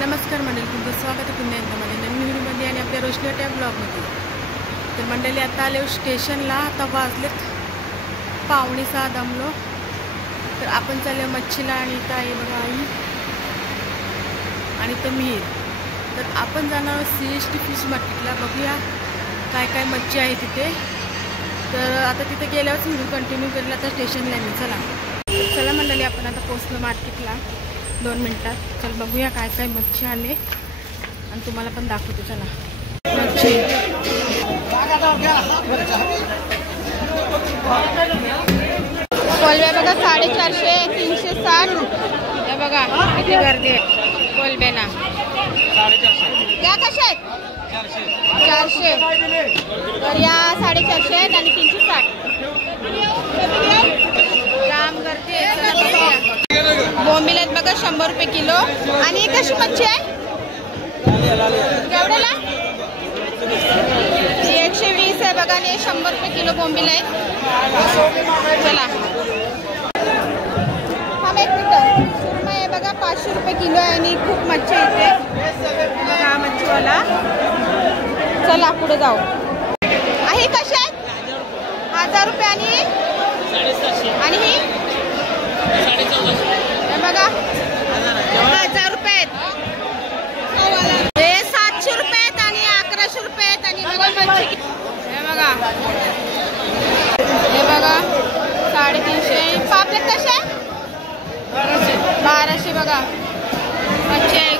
नमस्कार मंडळी, तुमचं स्वागत आहे पुन्हा एकदा माझ्या नवीन व्हिडिओमध्ये आणि आपल्या रोशनी त्या ब्लॉगमध्ये. तर मंडळी आता आले स्टेशनला. आता वाजलेत 5:45 दमलो. तर आपण चाललो मच्छीला आणि इथं आहे बघा आई आणि तर मी. तर आपण जाणार CST फिश मार्केटला. बघूया काय काय मच्छी आहे तिथे. तर आता तिथे गेल्यावरच व्हिडिओ कंटिन्यू करेल. आता स्टेशनला मी चला मंडळी, आपण आता पोचलो मार्केटला 2 मिनिटात. चल बघूया काय काय मच्छी आले आणि तुम्हाला पण दाखवतो. चला मच्छी कोलब्या बघा 450, 360. हे बघा किती गर्दी आहे कोलब्याना. या कशा आहेत? 400. तर या 450 आहेत आणि 360. जाम गर्दी आहे. चला बघूया. बोंबील आहेत बघा 100 रुपये किलो. आणि कशी मच्छी आहे? केवढ्याला? 120 आहे बघा आणि 100 रुपये किलो बोंबील आहे. चला हा एक मिनिट. सुरमई आहे बघा 500 रुपये किलो आहे आणि खूप मच्छी आहे इथे बघा मच्छीवाला. चला पुढे जाऊ. आहे कशी आहेत? 1000 रुपये आणि ही बघा 1000 रुपये आहेत. हे 700 रुपये आहेत आणि 1100 रुपये आहेत. आणि हे बघा 350. पापलेट कसे आहे? 1200 बघा. मच्छी आहे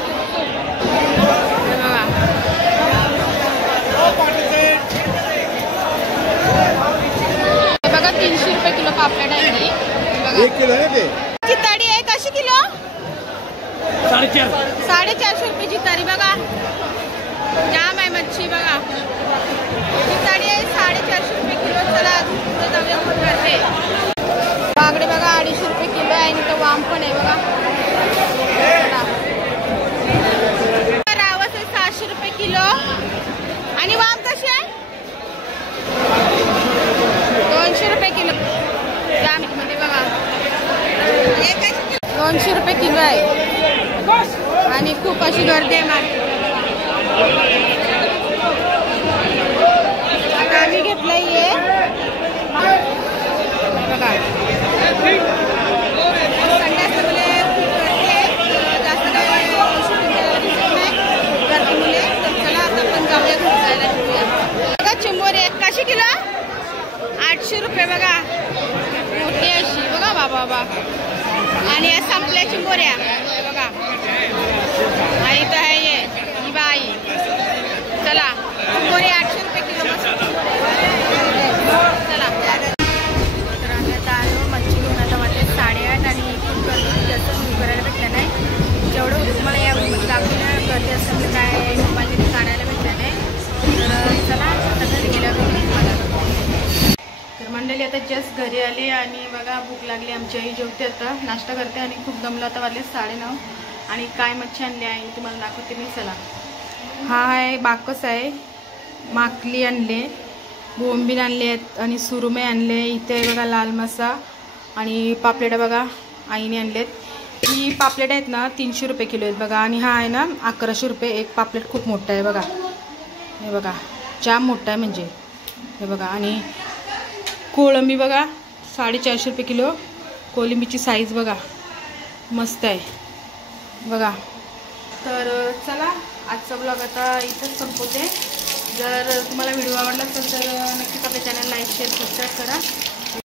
हे बघा. हे बघा 300 रुपये किलो पापलेट आहे. एक किलो आहे ते. चिताडी आहे कशी किलो? 450 रुपये चिताडी बघा. जाम आहे मच्छी बघा. चिताडी आहे 450 रुपये किलो. चला जाऊया खूप करते. बागडे बघा 250 रुपये किलो आहे आणि तो वाम पण आहे बघा. रावस आहे 700 रुपये किलो. आणि वाम कशी आहे? 200 रुपये किलो. जाम मध्ये बघा 200 रुपये किलो आहे आणि खूप अशी गर्दी आहे मार्केटला. आम्ही घेतलंय हे बघा. संडे असल्यामुळे खूप गर्दी आहे. जास्त काय शूटिंग करायला दिसत नाही गर्दीमुळे. तर चला आता आपण जाऊया घरी जायला. बघा चिंबोरी आहे कशी किलो? 800 रुपये बघा. मोठी अशी बघा बाबा बाबा. आणि या संपल्या चिंबोऱ्या बघा. आई तर आहे ही बाई. चला चिंबोरी 800 रुपये किलो. चला तर आम्ही आता आलो मच्छी घेऊन. आता वाटते 8:30 आणि खूप गर्दी. जास्त सुरू करायला भेटलं नाही. जेवढं तुम्हाला या दाखवण्या गर्दी असल्यामुळे काय मोबाईलमध्ये काढायला भेटलं नाही. तर चला आता घरी गेल्यावर तर मंडळी आता जस्ट घरी आले आणि बघा भूक लागली. आमची आई जेवते आता नाश्ता करते आणि खूप दमलं. आता वाजले 9:30 आणि काय मच्छी आणली आहे तुम्हाला दाखवते मी. चला हा आहे बाकस आहे. माकली आणले, बोंबील आणले आहेत आणि सुरमई आणले. इथे बघा लाल मासा आणि पापलेट बघा आईने आणलेत. ही पापलेट आहेत ना 300 रुपये किलो आहेत बघा. आणि हा आहे ना 1100 रुपये एक पापलेट. खूप मोठा आहे बघा. हे बघा जाम मोठा आहे म्हणजे. हे बघा आणि कोळंबी बघा 450 रुपये किलो. कोळंबीची साईज बघा मस्त आहे बघा. तर चला आजचा ब्लॉग आता इथंच संपवते. जर तुम्हाला व्हिडिओ आवडला असेल तर नक्कीच आपल्या चॅनल लाईक शेअर सबस्क्राईब करा.